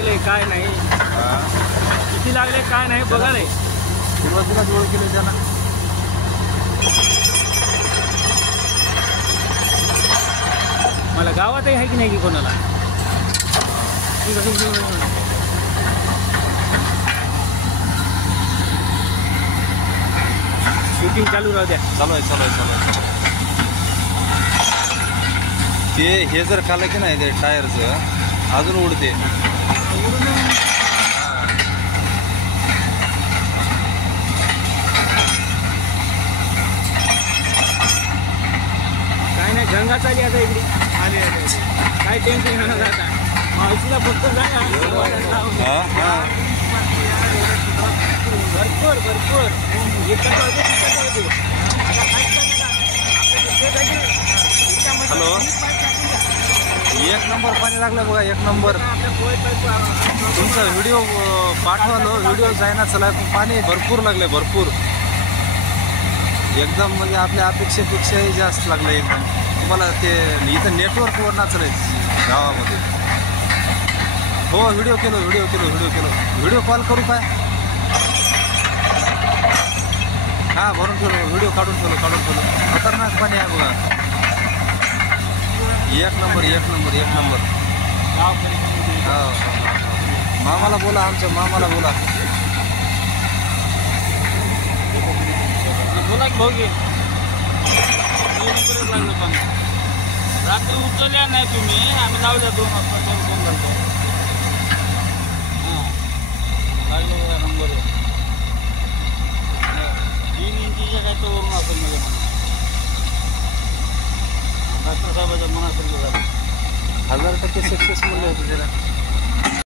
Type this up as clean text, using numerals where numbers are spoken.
लागले काय नाही, किती लागले काय नाही बघा रे. सुरुवातीला जोड केले त्यांना. मला गावातही आहे की नाही की कोणाला. शूटिंग चालू राहू द्या. चालू आहे. ते हे जर खाल्लं की नाही ते टायरचं अजून उडते. काय नाही गंगा चाली आता इकडे आले काय टेन्शन घेणार आता. मावशीला फक्त भरपूर हॅलो, एक नंबर पाणी लागलं बघा, एक नंबर. तुमचा व्हिडिओ पाठवालो, व्हिडिओ जायना चला, पाणी भरपूर लागले, भरपूर एकदम. म्हणजे आपल्या अपेक्षेपेक्षाही जास्त लागलं एकदम. तुम्हाला ते इथं नेटवर्कवर नाचलंय गावामध्ये. हो व्हिडिओ केलो. व्हिडिओ कॉल करू काय? हा भरून ठेवलो, व्हिडिओ काढून ठेवलो. खतरनाक पाणी आहे बघा. एक नंबर. मामाला बोला, आमच्या मामाला बोला. बोला की भाऊ घे. लागलं पण रात्री उचलल्या नाही तुम्ही, आम्ही लावल्या 2 वाजता फोन करतो. हां लागलं बघा नंबर. 3 इंचीच्या काय तर वरून असेल म्हणजे म्हणा. डॉक्टर साहेबाच्या मनासारखं झालं. 1000% सक्सेस म्हणलं होतं त्याला.